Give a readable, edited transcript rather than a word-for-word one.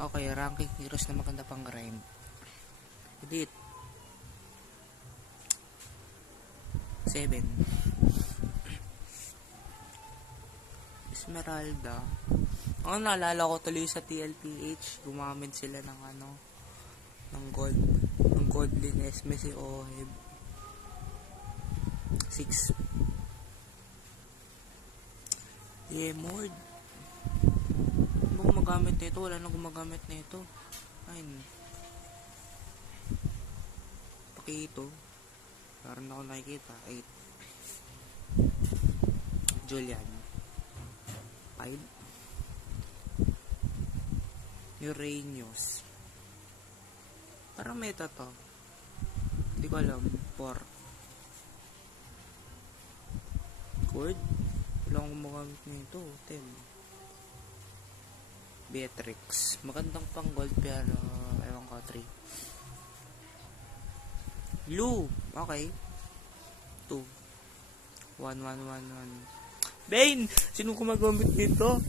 Okay, ranking heroes na maganda pang grind. Edit. 7. Esmeralda. Ang naalala ko tuloy sa TLPH, gumamit sila ng ng gold. Ng godliness, Messi Oheb. 6. Yemord. Ano gumagamit nito? Wala nang gumagamit nito. Ay. Pakito. Parang ako nakikita. 8. Julian. 5. Uranus. Parang meta to. Hindi ko alam. 4. Cord. Wala akong gumagamit nito. 10. Beatrix. Magandang pang gold pero ewan ko 3. Blue. Okay. 2. 1, 1, 1, 1. Bane! Sino gumagamit nito?